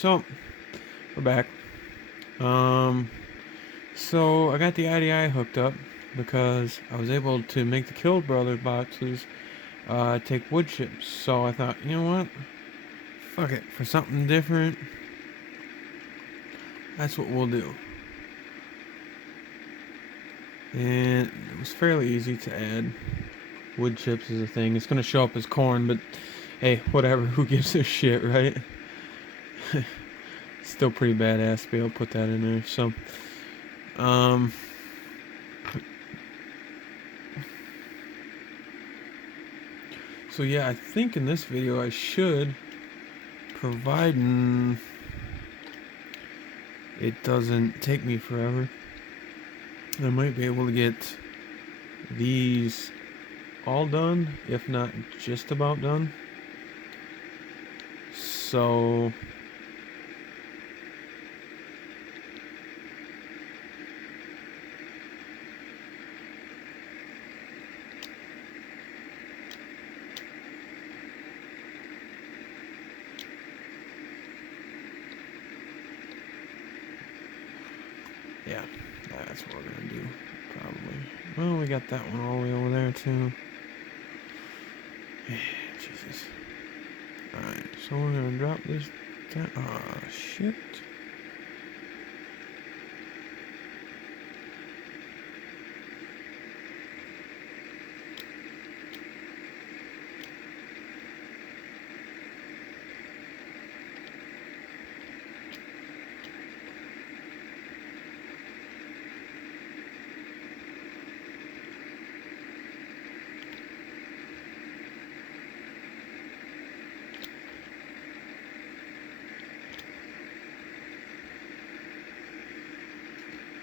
So we're back. Um, so I got the IDI hooked up because I was able to make the Killed Brother boxes take wood chips. So I thought, you know what? Fuck it, for something different, that's what we'll do. And it was fairly easy to add wood chips as a thing. It's gonna show up as corn, but hey, whatever. Who gives a shit, right? Still pretty badass to be able to put that in there. Um, so yeah, I think in this video I should, providing it doesn't take me forever, I might be able to get these all done, if not just about done. So yeah, that's what we're gonna do, probably. Well, we got that one all the way over there too. Jesus. Alright, so we're gonna drop this down. Ah, shit.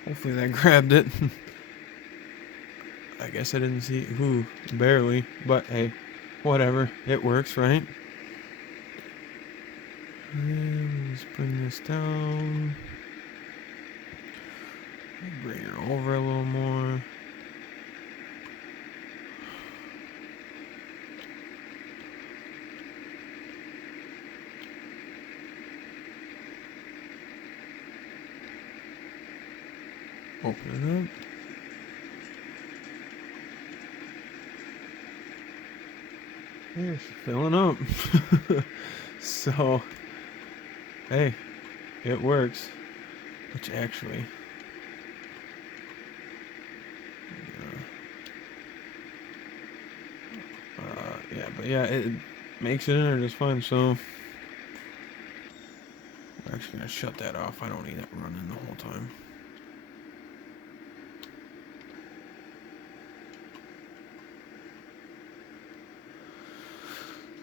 Hopefully that grabbed it. I guess I didn't see who, barely, but hey, whatever, it works, right? And let's bring this down. Bring it over a little more. Open it up. Yeah, it's filling up. So, hey, it works. Which actually, yeah, but yeah, it makes it in there just fine. So, we're actually gonna shut that off. I don't need that running the whole time.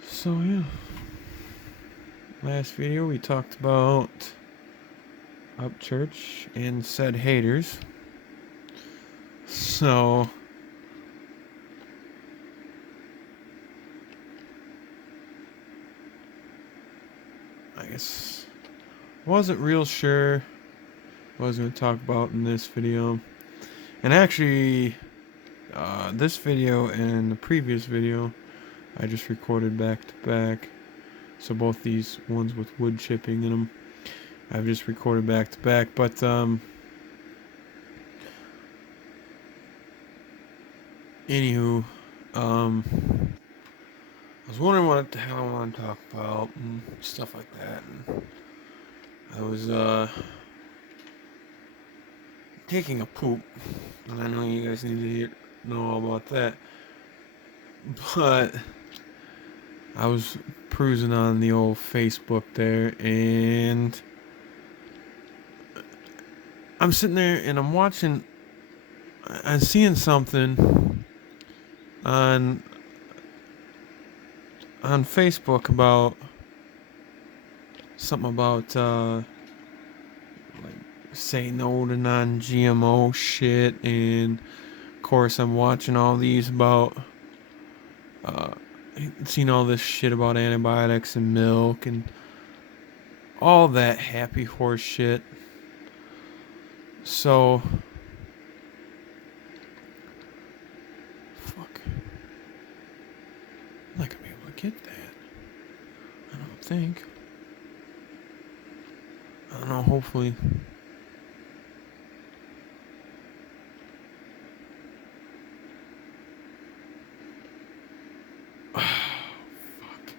So yeah, last video we talked about Upchurch and said haters. So I guess wasn't real sure what I was going to talk about in this video. And actually, this video and the previous video I just recorded back to back. So both these ones with wood chipping in them, I've just recorded back to back. But anywho, I was wondering what the hell I want to talk about and stuff like that. And I was taking a poop, and I know you guys need to know all about that. But I was cruising on the old Facebook there, and I'm sitting there and I'm seeing something on Facebook about something about like say no to non-GMO shit, and of course I'm watching all these about seen all this shit about antibiotics and milk and all that happy horse shit. So fuck, I'm not gonna be able to get that, I don't think. know, hopefully. Fuck.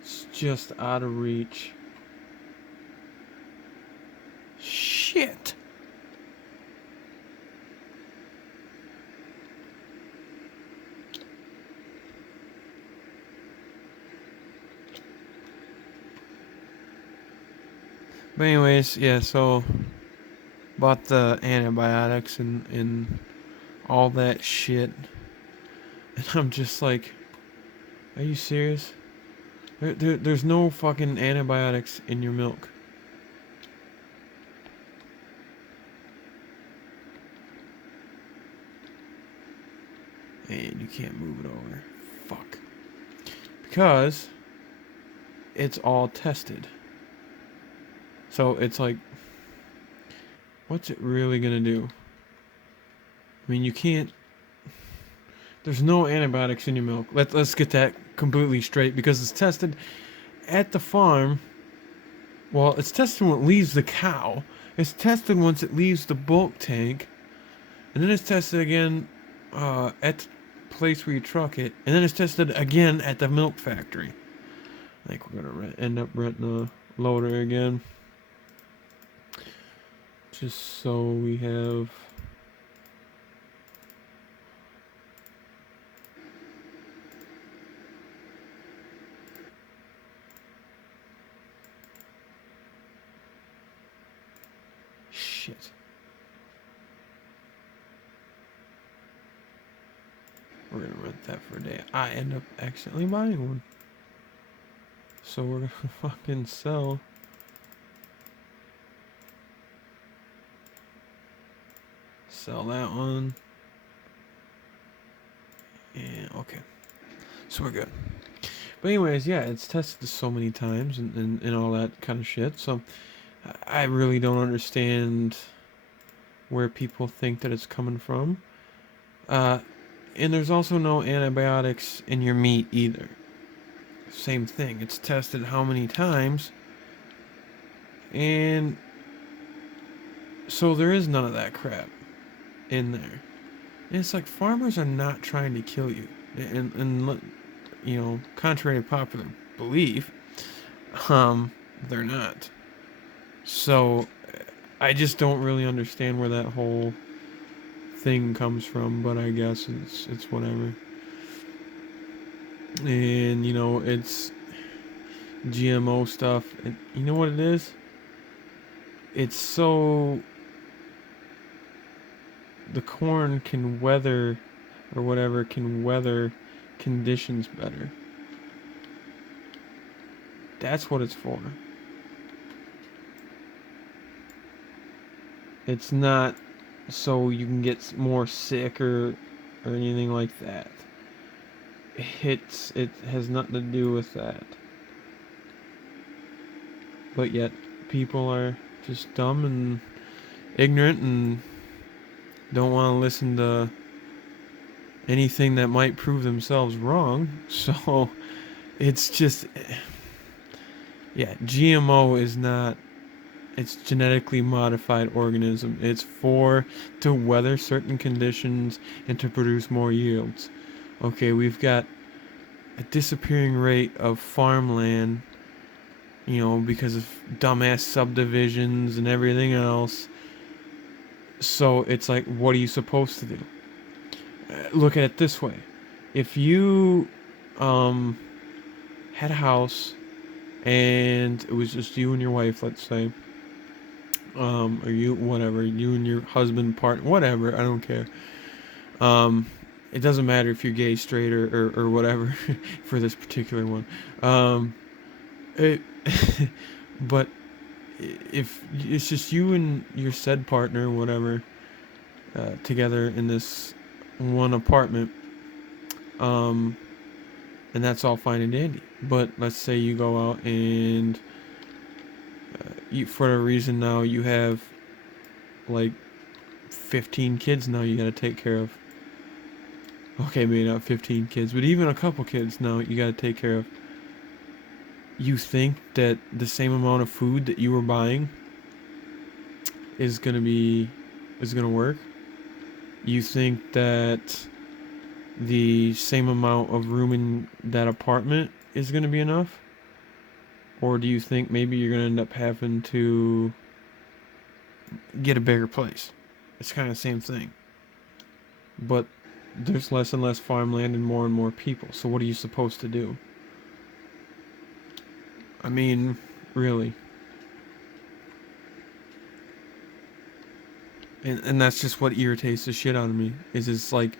It's just out of reach. Shit. But anyways, yeah, so bought the antibiotics and all that shit. And I'm just like, are you serious? There's no fucking antibiotics in your milk. And you can't move it over. Fuck. Because it's all tested. So it's like, what's it really gonna do? I mean, you can't. There's no antibiotics in your milk. Let's get that completely straight, because it's tested at the farm. Well, it's tested when it leaves the cow. It's tested once it leaves the bulk tank, and then it's tested again at the place where you truck it, and then it's tested again at the milk factory. I think we're gonna end up renting a loader again, just so we have. Shit. We're gonna rent that for a day. I end up accidentally buying one. So we're gonna fucking sell. Sell that one. And okay. So we're good. But anyways, yeah, it's tested so many times and all that kind of shit. So I really don't understand where people think that it's coming from. And there's also no antibiotics in your meat either. Same thing. It's tested how many times. And so there is none of that crap in there. And it's like, farmers are not trying to kill you. And you know, contrary to popular belief, they're not. So I just don't really understand where that whole thing comes from, but I guess it's whatever. And you know, it's GMO stuff, and you know what it is? It's so the corn can weather, or whatever, can weather conditions better. That's what it's for. It's not so you can get more sick or anything like that. It has nothing to do with that. But yet people are just dumb and ignorant and don't want to listen to anything that might prove themselves wrong. So it's just, yeah, GMO is not, it's genetically modified organism. It's for to weather certain conditions and to produce more yields. Okay, we've got a disappearing rate of farmland, you know, because of dumbass subdivisions and everything else. So it's like, what are you supposed to do? Look at it this way. If you had a house and it was just you and your wife, let's say, or you, whatever, you and your husband, partner, whatever, I don't care. It doesn't matter if you're gay, straight, or whatever for this particular one. It, but if it's just you and your said partner, whatever, together in this one apartment, and that's all fine and dandy. But let's say you go out and for a reason now you have like 15 kids now you gotta take care of. Okay, maybe not 15 kids, but even a couple kids now you gotta take care of. you think that the same amount of food that you were buying is gonna work? You think that the same amount of room in that apartment is gonna be enough? Or do you think maybe you're gonna end up having to get a bigger place? It's kind of the same thing. But there's less and less farmland and more people. So what are you supposed to do? I mean, really. And that's just what irritates the shit out of me. Is it's like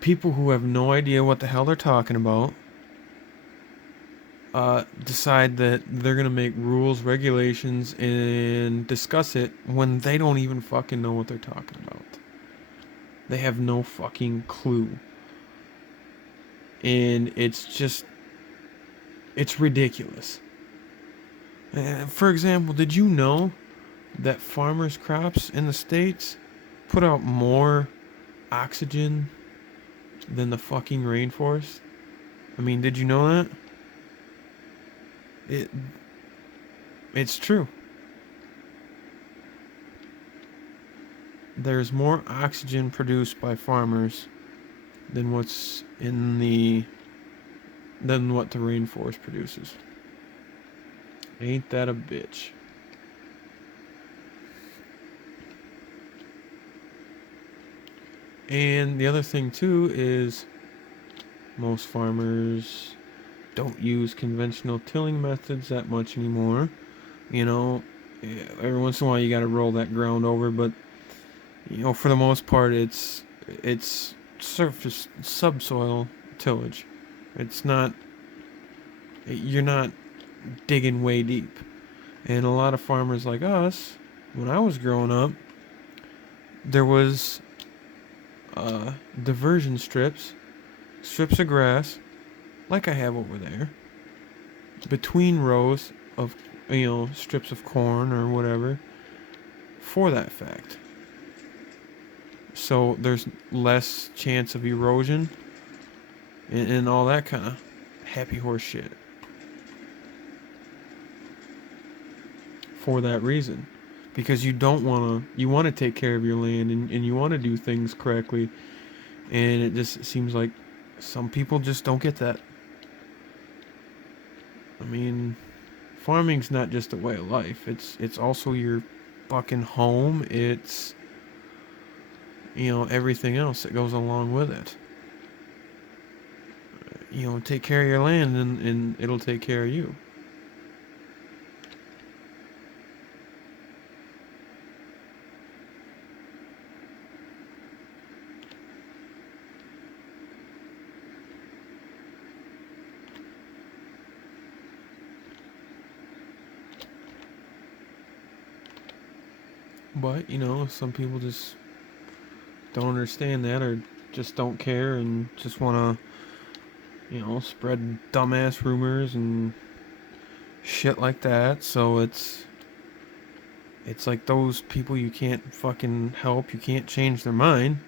people who have no idea what the hell they're talking about decide that they're gonna make rules, regulations, and discuss it when they don't even fucking know what they're talking about. They have no fucking clue. And it's ridiculous. For example, did you know that farmers' crops in the States put out more oxygen than the fucking rainforest? I mean, did you know that? It it's true. There's more oxygen produced by farmers than what the rainforest produces. Ain't that a bitch? And the other thing too is most farmers don't use conventional tilling methods that much anymore. You know, every once in a while you got to roll that ground over, but for the most part it's surface subsoil tillage. It's not you're not digging way deep. And a lot of farmers like us, when I was growing up, there was diversion strips of grass, like I have over there, between rows of, strips of corn or whatever, for that fact. So there's less chance of erosion and all that kind of happy horse shit. For that reason. Because you want to take care of your land and you want to do things correctly. And it just seems like some people just don't get that. I mean, farming's not just a way of life. It's also your fucking home. It's everything else that goes along with it. Take care of your land and it'll take care of you. But, some people just don't understand that or just don't care and just want to, spread dumbass rumors and shit like that. So it's like those people you can't fucking help, you can't change their mind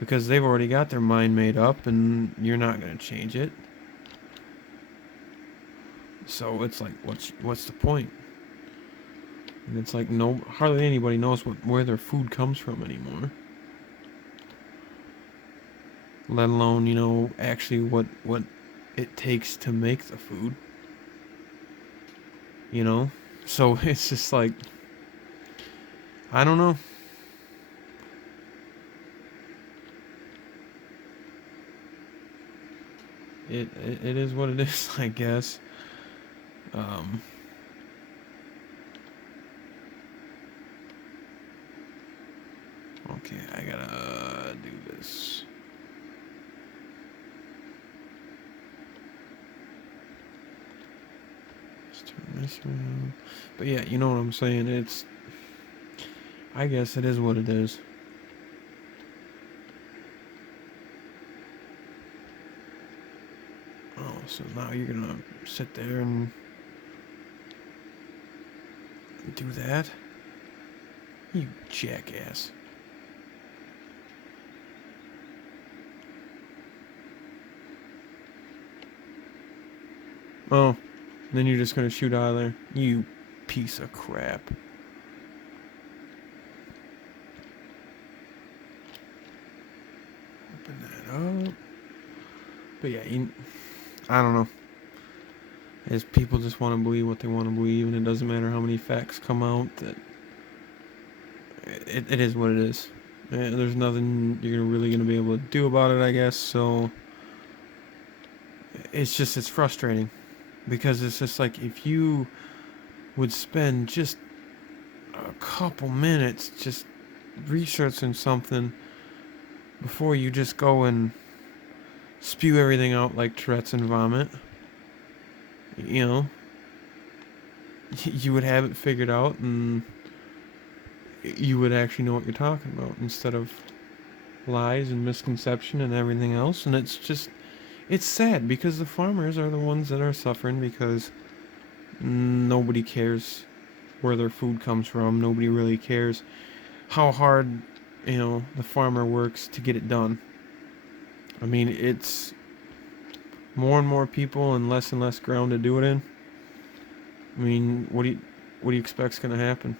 because they've already got their mind made up and you're not going to change it. So it's like what's the point? And it's like hardly anybody knows where their food comes from anymore. Let alone, actually what it takes to make the food. So it's just like I don't know. It is what it is, I guess. Okay, I gotta do this. Let's turn this around. But yeah, you know what I'm saying. I guess it is what it is. Oh, so now you're gonna sit there and do that? You jackass. Oh, then you're just gonna shoot out of there. You piece of crap. Open that up. But yeah, I don't know. As people just want to believe what they want to believe, and it doesn't matter how many facts come out. That it is what it is. There's nothing you're really gonna be able to do about it, I guess. So it's frustrating because it's just like if you would spend just a couple minutes just researching something before you just go and spew everything out like Tourette's and vomit, you know, you would have it figured out and you would actually know what you're talking about instead of lies and misconception and everything else. And it's sad because the farmers are the ones that are suffering because nobody cares where their food comes from. Nobody really cares how hard, the farmer works to get it done. I mean, it's more and more people and less ground to do it in. I mean, what do you expect's gonna happen?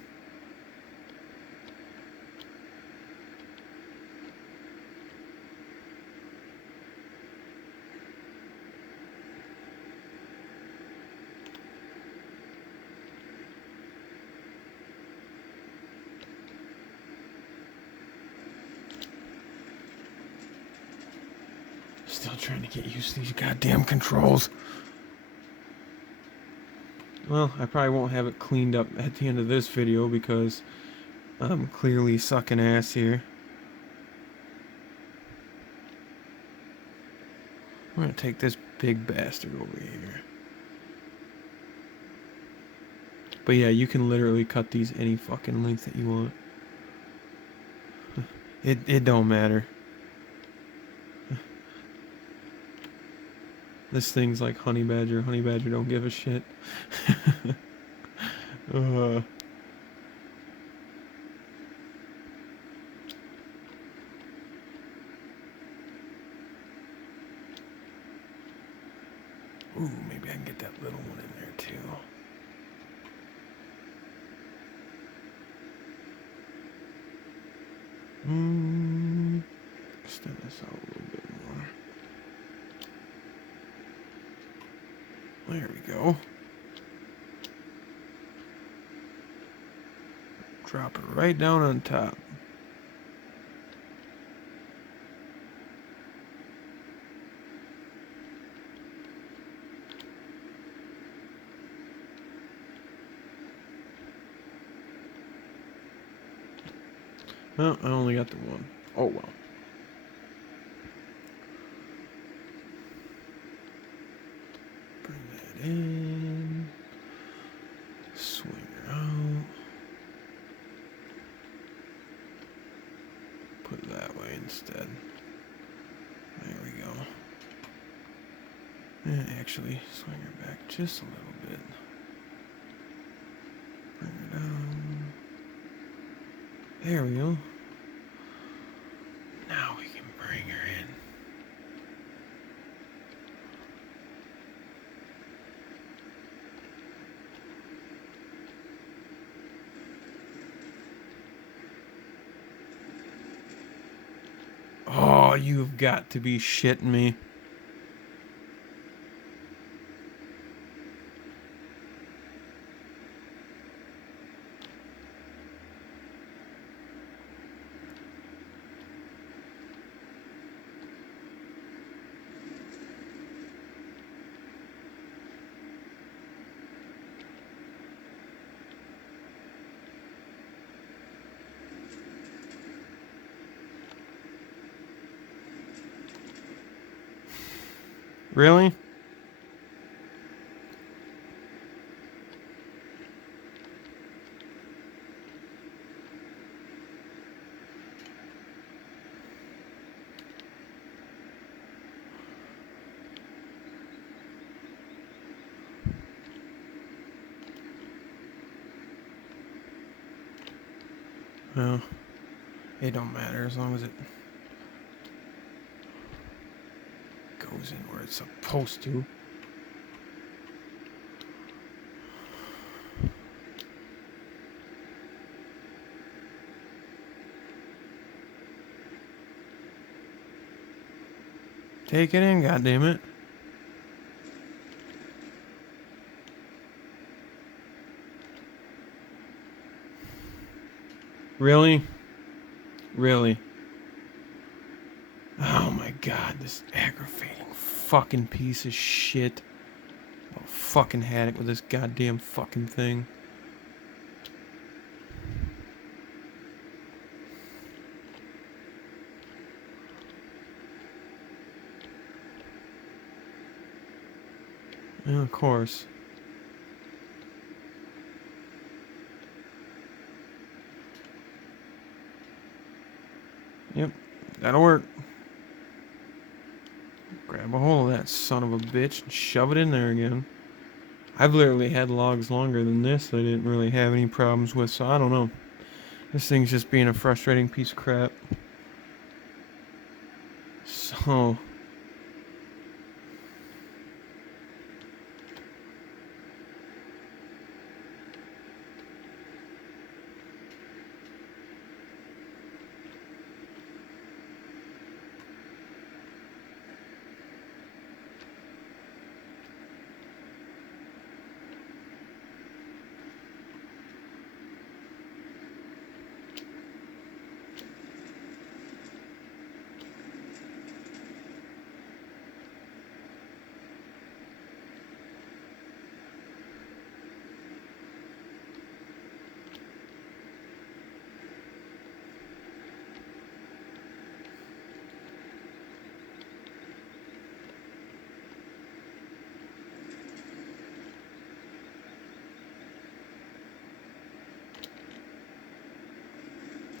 Still trying to get used to these goddamn controls. Well, I probably won't have it cleaned up at the end of this video because I'm clearly sucking ass here. I'm gonna take this big bastard over here. But yeah, you can literally cut these any fucking length that you want. It don't matter. This thing's like honey badger. Honey badger don't give a shit. uh, Ooh, maybe I can get that little one in there too. Extend this out a little bit more. There we go. Drop it right down on top. Well, I only got the one. Oh well. Bring that in. Swing her out. Put it that way instead. There we go. And actually, swing her back just a little bit. Bring her down. There we go. Now we can bring her in. Oh, you've got to be shitting me. Really? Well, it don't matter as long as it goes in where it's supposed to. Take it in, goddammit. Really? Really? Oh my god, this aggravating fucking piece of shit. I fucking had it with this goddamn fucking thing. Yeah, of course. Yep, that'll work. Grab a hold of that son of a bitch and shove it in there again. I've literally had logs longer than this that I didn't really have any problems with, so I don't know. This thing's just being a frustrating piece of crap. So...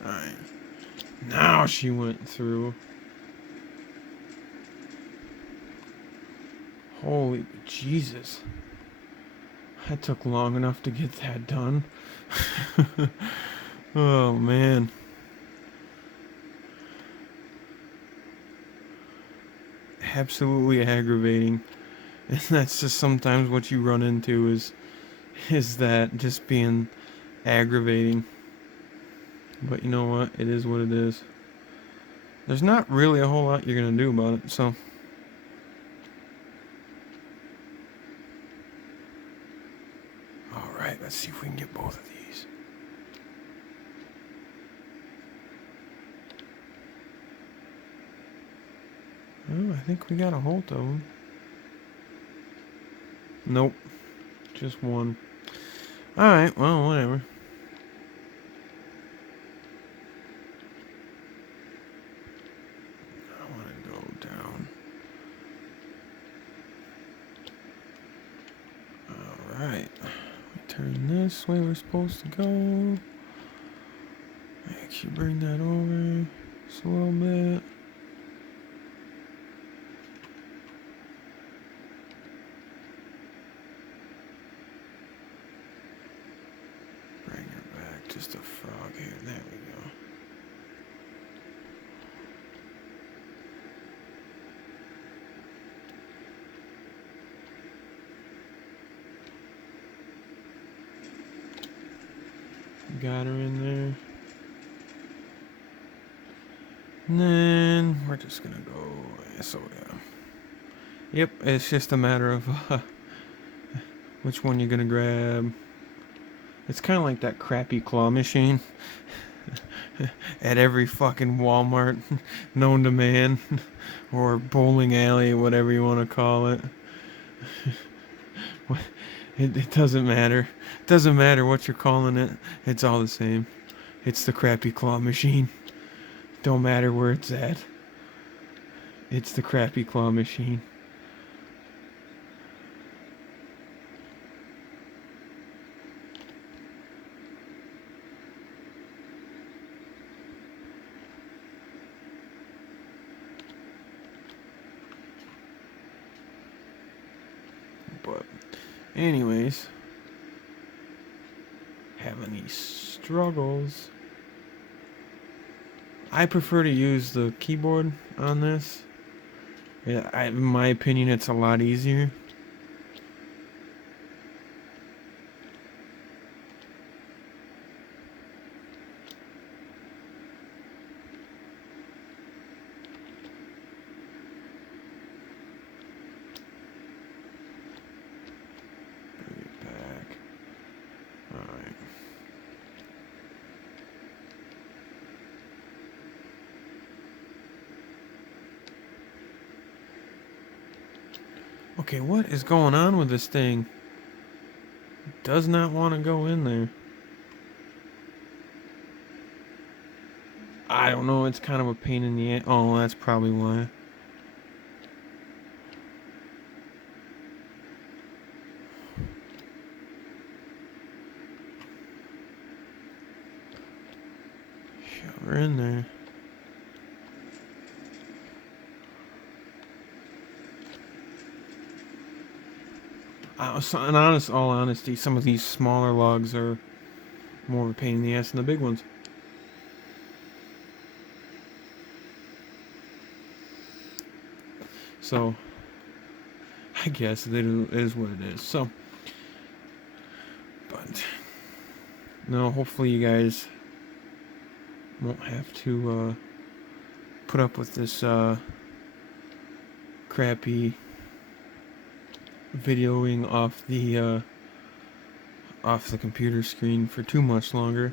Alright. Now she went through. Holy Jesus. That took long enough to get that done. Oh, man. Absolutely aggravating. And that's just sometimes what you run into is that just being aggravating. But you know what? It is what it is. There's not really a whole lot you're gonna do about it, so... Alright, let's see if we can get both of these. Oh, I think we got a hold of them. Nope. Just one. Alright, well, whatever. I want to go down. Alright. We turn this way we're supposed to go. Actually bring that over just a little bit. Bring her back just a frog here. There we go. Got her in there. And then we're just gonna go. So yeah. Yep, it's just a matter of which one you're gonna grab. It's kind of like that crappy claw machine at every fucking Walmart known to man, or bowling alley, whatever you want to call it. It doesn't matter. It doesn't matter what you're calling it. It's all the same. It's the crappy claw machine. Don't matter where it's at. It's the crappy claw machine. But anyways, having these struggles. I prefer to use the keyboard on this. Yeah, in my opinion, it's a lot easier. Okay, what is going on with this thing? It does not want to go in there. I don't know, it's kind of a pain in the ass. Oh, that's probably why. Shove her in there. So in all honesty, some of these smaller logs are more of a pain in the ass than the big ones. So, I guess it is what it is. So, but no, hopefully you guys won't have to put up with this crappy videoing off the computer screen for too much longer.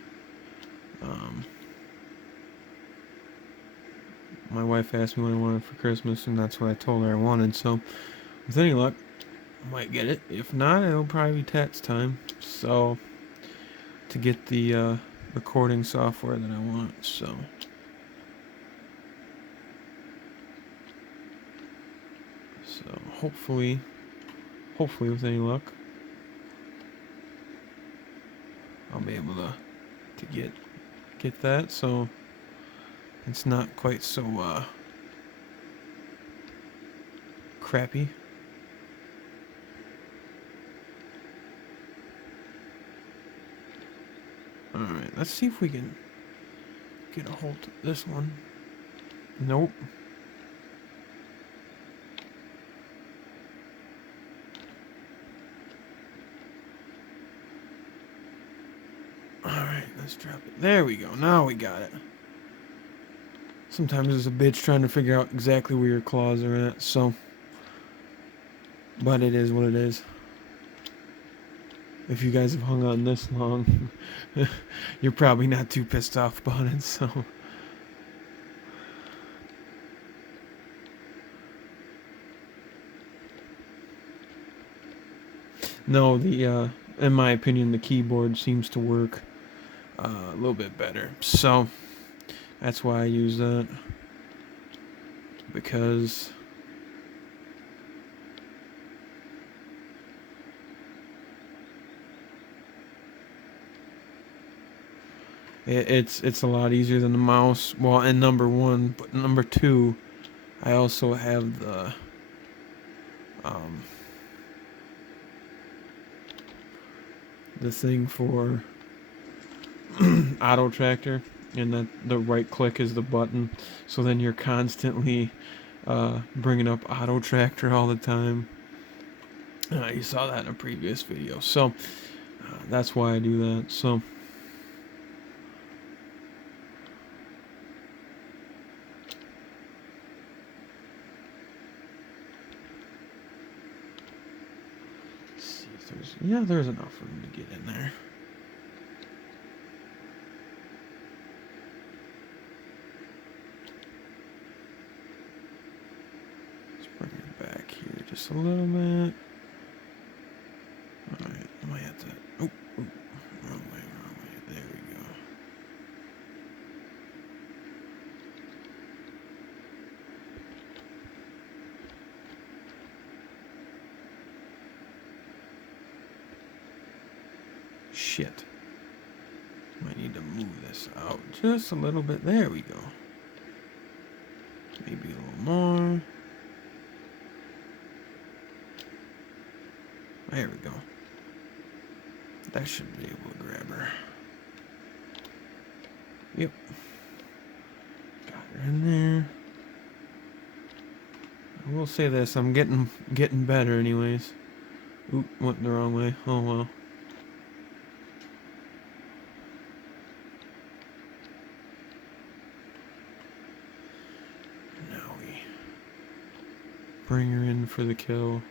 My wife asked me what I wanted for Christmas, and that's what I told her I wanted. So, with any luck, I might get it. If not, it'll probably be tax time. So, to get the recording software that I want. So, hopefully with any luck, I'll be able to get that. So it's not quite so crappy. Alright, let's see if we can get a hold of this one. Nope. Alright, let's drop it. There we go. Now we got it. Sometimes it's a bitch trying to figure out exactly where your claws are at, so. But it is what it is. If you guys have hung on this long, you're probably not too pissed off about it, so. No, in my opinion, the keyboard seems to work a little bit better. So, that's why I use that. Because it's a lot easier than the mouse. Well, and number one, but number two, I also have the thing for auto tractor, and that the right click is the button, so then you're constantly bringing up auto tractor all the time. You saw that in a previous video, so that's why I do that. So let's see if there's enough room to get in there. Bring it back here just a little bit. Alright, I might have to. Oh, wrong way. There we go. Shit. Might need to move this out just a little bit. There we go. Maybe a little more. There we go. That should be able to grab her. Yep. Got her in there. I will say this, I'm getting better anyways. Oop, went the wrong way. Oh well. Now we bring her in for the kill.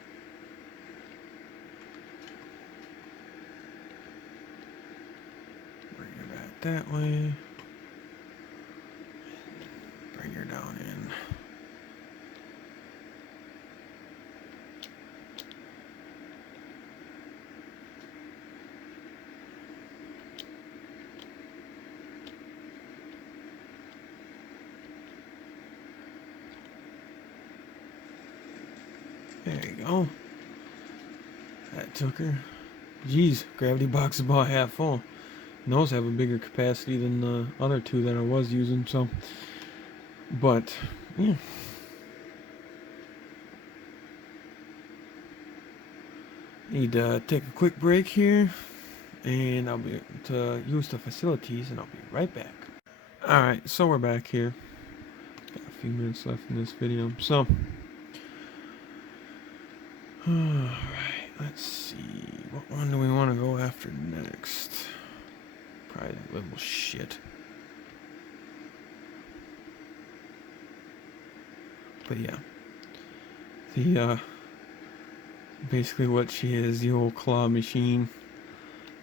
That way. Bring her down in. There you go. That took her. Jeez, gravity box is about half full. And those have a bigger capacity than the other two that I was using, so. But, yeah. Need to take a quick break here, and I'll be to use the facilities, and I'll be right back. Alright, so we're back here. Got a few minutes left in this video, so. Alright, let's see. What one do we want to go after next? Probably that little shit. But yeah. Basically what she is, the old claw machine.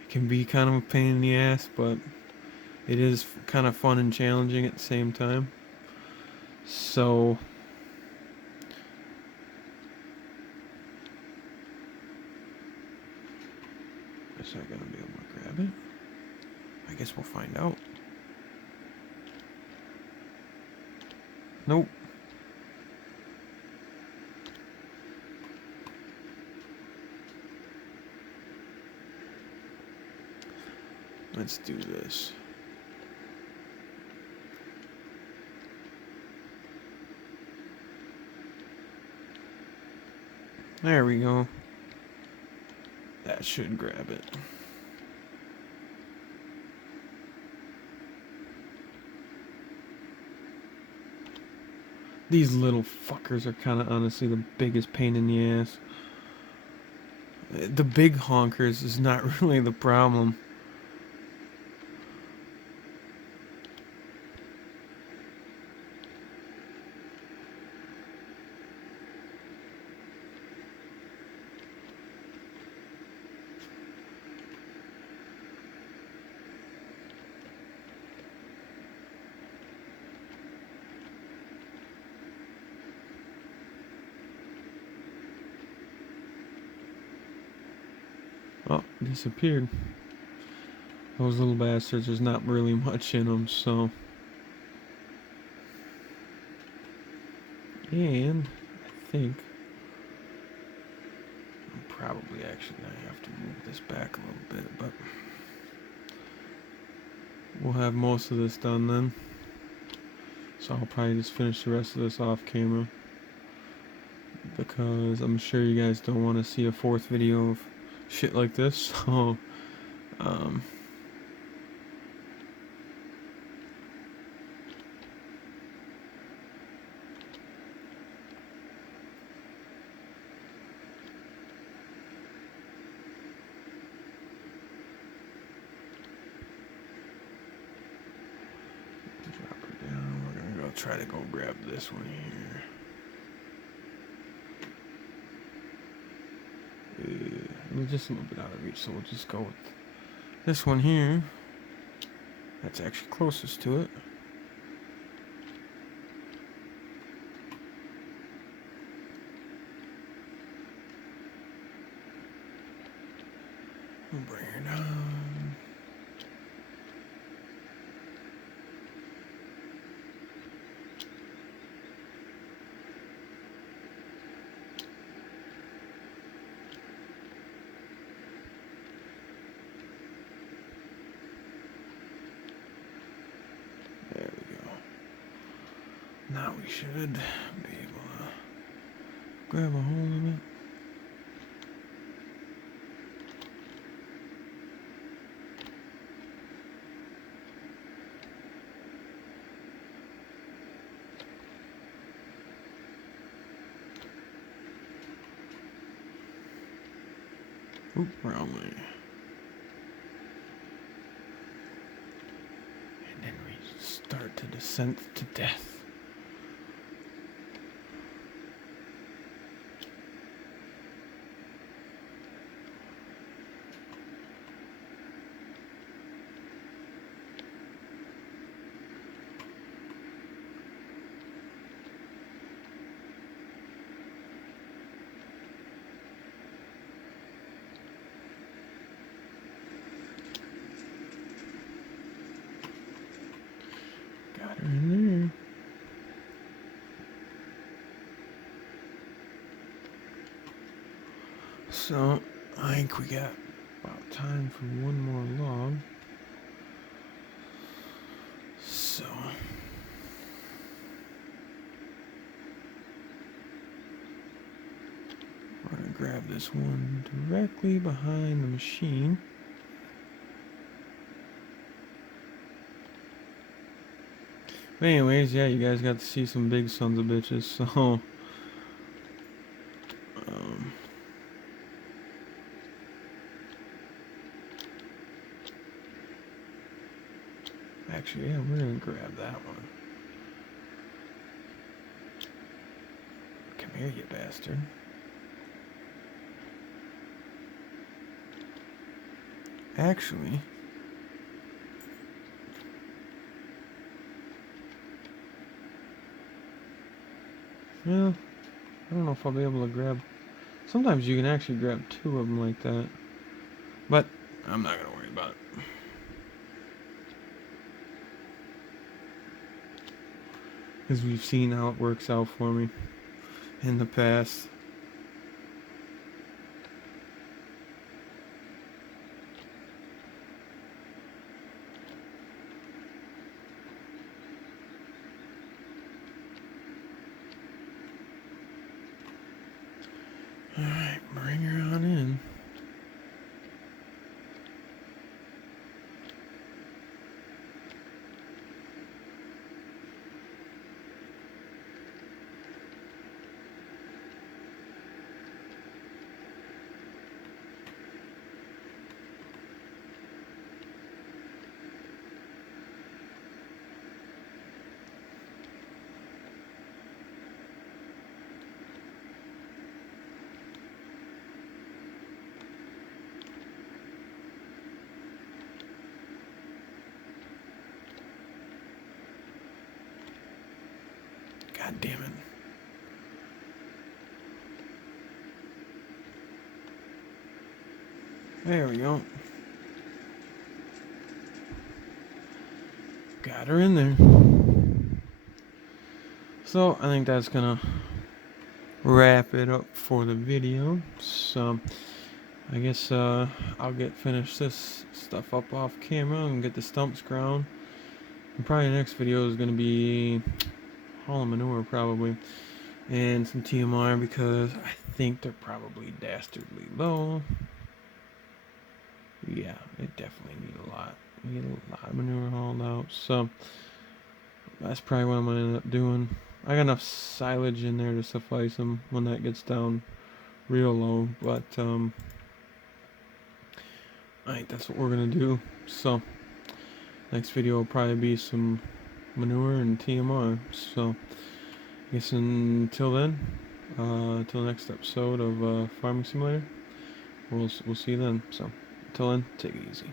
It can be kind of a pain in the ass, but it is kind of fun and challenging at the same time. So, is I gonna be able to grab it? I guess we'll find out. Nope. Let's do this. There we go. That should grab it. These little fuckers are kind of honestly the biggest pain in the ass. The big honkers is not really the problem. Oh, disappeared. Those little bastards, there's not really much in them, so. And I think I'm probably actually going to have to move this back a little bit, but we'll have most of this done then. So I'll probably just finish the rest of this off camera, because I'm sure you guys don't want to see a fourth video of shit like this, so drop her down. We're gonna go try to go grab this one here. Just a little bit out of reach, so we'll just go with this one here. That's actually closest to it. We'll bring her down. There we go. Now we should be able to grab a hold of it. Oop, wrong way. And then we start to descent to death. Got her in there. So, I think we got about time for one more log. So, we're going to grab this one directly behind the machine. But anyways, yeah, you guys got to see some big sons of bitches, so... Actually, yeah, we're going to grab that one. Come here, you bastard. Actually... Yeah, I don't know if I'll be able to grab... Sometimes you can actually grab two of them like that. But, I'm not going to worry about it. Because we've seen how it works out for me in the past. Alright, bring her on in. God damn it. There we go. Got her in there. So, I think that's gonna wrap it up for the video. So, I guess I'll finish this stuff up off camera and get the stumps ground. And probably the next video is gonna be hauling manure probably. And some TMR because I think they're probably dastardly low. Yeah, they definitely need a lot. We need a lot of manure hauled out. So that's probably what I'm gonna end up doing. I got enough silage in there to suffice them when that gets down real low. But I think that's what we're gonna do. So next video will probably be some manure and TMR. So I guess until then, until the next episode of Farming Simulator, we'll see you then. So until then, take it easy.